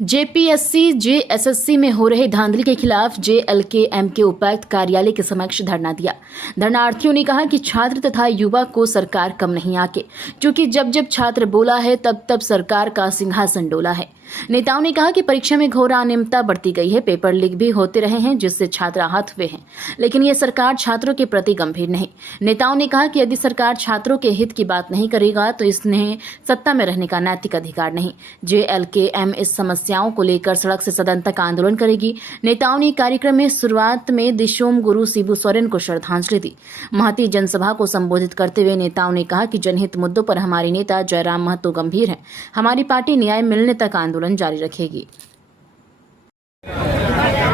JPSC JSSC में हो रहे धांधली के खिलाफ जेएलकेएम के उपायुक्त कार्यालय के समक्ष धरना दिया। धरनार्थियों ने कहा कि छात्र तथा युवा को सरकार कम नहीं आके, क्योंकि जब जब छात्र बोला है तब तब सरकार का सिंहासन डोला है। नेताओं ने कहा कि परीक्षा में घोर अनियमितता बढ़ती गई है, पेपर लीक भी होते रहे हैं जिससे छात्र आहत हुए हैं, लेकिन ये सरकार छात्रों के प्रति गंभीर नहीं। नेताओं ने कहा कि यदि सरकार छात्रों के हित की बात नहीं करेगा तो इसने सत्ता में रहने का नैतिक अधिकार नहीं। जेएलकेएम इस समस्याओं को लेकर सड़क से सदन तक आंदोलन करेगी। नेताओं ने कार्यक्रम में शुरुआत में दिशोम गुरु शिबू सोरेन को श्रद्धांजलि दी। महती जनसभा को संबोधित करते हुए नेताओं ने कहा कि जनहित मुद्दों पर हमारी नेता जयराम महतो गंभीर हैं। हमारी पार्टी न्याय मिलने तक आंदोलन जारी रखेगी।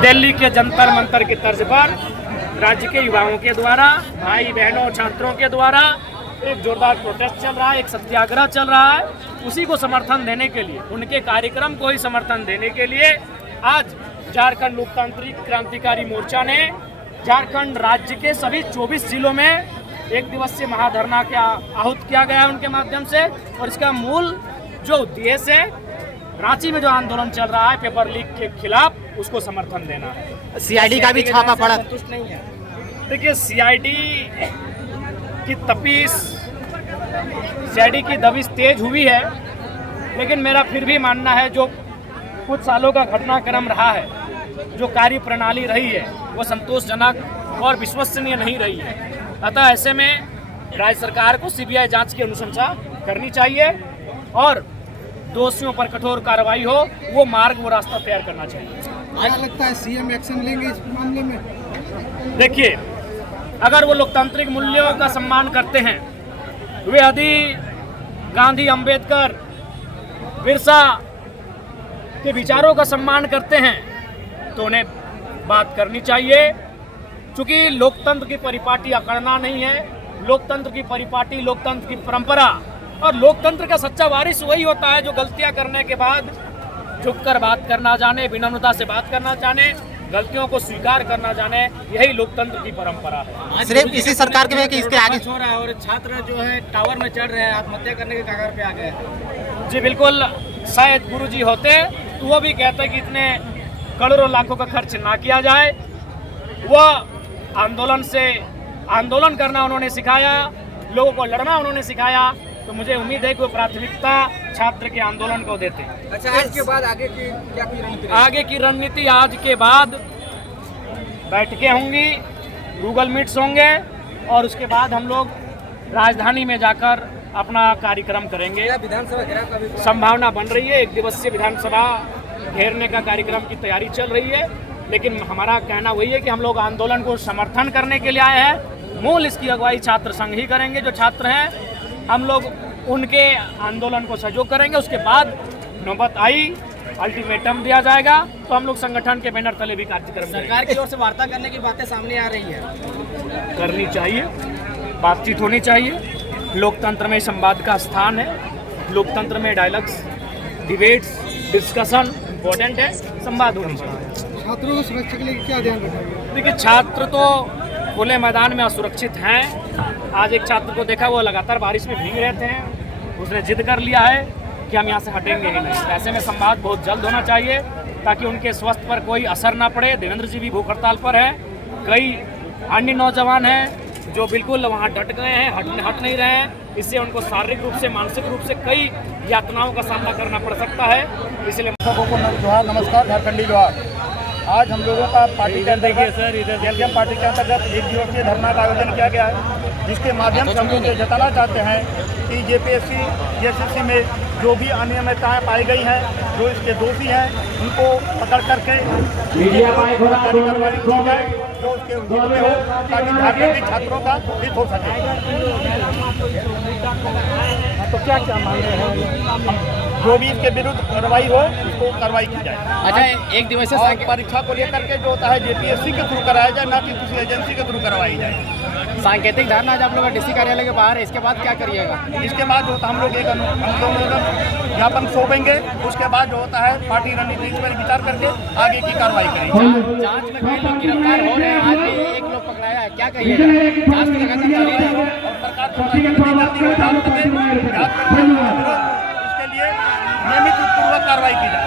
दिल्ली के जंतर मंतर की तर्ज पर राज्य के युवाओं के द्वारा, भाई बहनों, छात्रों के द्वारा एक जोरदार प्रोटेस्ट चल रहा है, एक सत्याग्रह चल रहा है। उसी को समर्थन देने के लिए, उनके कार्यक्रम को ही समर्थन देने के लिए आज झारखंड लोकतांत्रिक क्रांतिकारी मोर्चा ने झारखंड राज्य के सभी 24 जिलों में एक दिवसीय महाधरना का आहूत किया गया है उनके माध्यम से। और इसका मूल जो उद्देश्य है, रांची में जो आंदोलन चल रहा है पेपर लीक के खिलाफ, उसको समर्थन देना है। सीआईडी का भी छापा पड़ा। संतुष्ट नहीं है। देखिए, सीआईडी की तपीस, सीआईडी की दबिश तेज हुई है, लेकिन मेरा फिर भी मानना है जो कुछ सालों का घटनाक्रम रहा है, जो कार्य प्रणाली रही है, वो संतोषजनक और विश्वसनीय नहीं रही है। अतः ऐसे में राज्य सरकार को सीबीआई जांच की अनुशंसा करनी चाहिए और दोषियों पर कठोर कार्रवाई हो, वो मार्ग, वो रास्ता तैयार करना चाहिए। क्या लगता है सीएम एक्शन लेंगे इस मामले में? देखिए, अगर वो लोकतांत्रिक मूल्यों का सम्मान करते हैं, वे यदि गांधी, अंबेडकर, बिरसा के विचारों का सम्मान करते हैं, तो उन्हें बात करनी चाहिए। क्योंकि लोकतंत्र की परिपाटी अकड़ना नहीं है। लोकतंत्र की परिपाटी, लोकतंत्र की परंपरा और लोकतंत्र का सच्चा वारिस वही होता है जो गलतियां करने के बाद झुककर बात करना जाने, विनम्रता से बात करना जाने, गलतियों को स्वीकार करना जाने। यही लोकतंत्र की परंपरा है। सिर्फ इसी सरकार के में कि इसके आगे हो रहा है और छात्र जो है टावर में चढ़ रहे हैं, आत्महत्या करने के कगार पे आ गए हैं। जी बिल्कुल, शायद गुरुजी होते तो वो भी कहते कि इतने करोड़ों लाखों का खर्च ना किया जाए। वह आंदोलन करना उन्होंने सिखाया, लोगों को लड़ना उन्होंने सिखाया। तो मुझे उम्मीद है कि वो प्राथमिकता छात्र के आंदोलन को देते। अच्छा, आज के बाद आगे की क्या रणनीति? आगे की रणनीति, आज के बाद बैठकें होंगी, गूगल मीट्स होंगे और उसके बाद हम लोग राजधानी में जाकर अपना कार्यक्रम करेंगे। विधानसभा घेराव का भी संभावना बन रही है। एक दिवसीय विधानसभा घेरने का कार्यक्रम की तैयारी चल रही है, लेकिन हमारा कहना वही है कि हम लोग आंदोलन को समर्थन करने के लिए आए हैं। मूल इसकी अगुवाई छात्र संघ ही करेंगे। जो छात्र हैं, हम लोग उनके आंदोलन को सहयोग करेंगे। उसके बाद नौबत आई, अल्टीमेटम दिया जाएगा, तो हम लोग संगठन के बैनर तले भी कार्यक्रम करेंगे। सरकार की ओर से वार्ता करने की बातें सामने आ रही है। करनी चाहिए, बातचीत होनी चाहिए। लोकतंत्र में संवाद का स्थान है। लोकतंत्र में डायलॉग्स, डिबेट्स, डिस्कशन इम्पोर्टेंट है। संवाद होना चाहिए। छात्रों को सुरक्षा के लिए क्या ध्यान रखेंगे? देखिए, छात्र तो खुले मैदान में असुरक्षित हैं। आज एक छात्र को देखा, वो लगातार बारिश में भीग रहे थे। उसने जिद कर लिया है कि हम यहाँ से हटेंगे ही नहीं। ऐसे में संवाद बहुत जल्द होना चाहिए ताकि उनके स्वास्थ्य पर कोई असर ना पड़े। देवेंद्र जी भी भूख हड़ताल पर है। कई अन्य नौजवान हैं जो बिल्कुल वहाँ डट गए हैं, हट नहीं रहे हैं। इससे उनको शारीरिक रूप से, मानसिक रूप से कई यातनाओं का सामना करना पड़ सकता है। इसलिए सबों को नमस्कार, झारखंडी जोहार। आज हम लोगों का पार्टी के अंतर्गत पार्टी के अंतर्गत एक दिवसीय धरना का आयोजन किया गया है, जिसके माध्यम से हम लोग ये जताना चाहते हैं कि जेपीएससी जेएसएससी में जो भी अनियमितताएं पाई गई हैं, जो इसके दोषी हैं, उनको पकड़ करके कार्रवाई की जाए जो उसके हित में हो, ताकि झारखंडी छात्रों का हित हो सके। तो क्या मान रहे हैं? जो भी इसके विरुद्ध कार्रवाई हो, उसको कार्रवाई की जाए। अच्छा, एक दिवसीय परीक्षा को लेकर के जो होता है जेपीएससी के थ्रू कराया जाए, ना कि किसी एजेंसी के थ्रू करवाई जाए। सांकेतिक धरना आज आप लोग डीसी कार्यालय के बाहर है, इसके बाद क्या करिएगा? इसके बाद जो होता है, हम लोग ज्ञापन सौंपेंगे। उसके बाद जो होता है, पार्टी रणनीति पर विचार करके आगे की कार्रवाई करेंगे। जांच में कई लोग गिरफ्तार हो रहे हैं, आज भी एक लोग पकड़ाया है, क्या कहिएगा? जांच तो लगातार जारी है और सरकार इसके लिए नियमित पूर्वक कार्रवाई की जाए।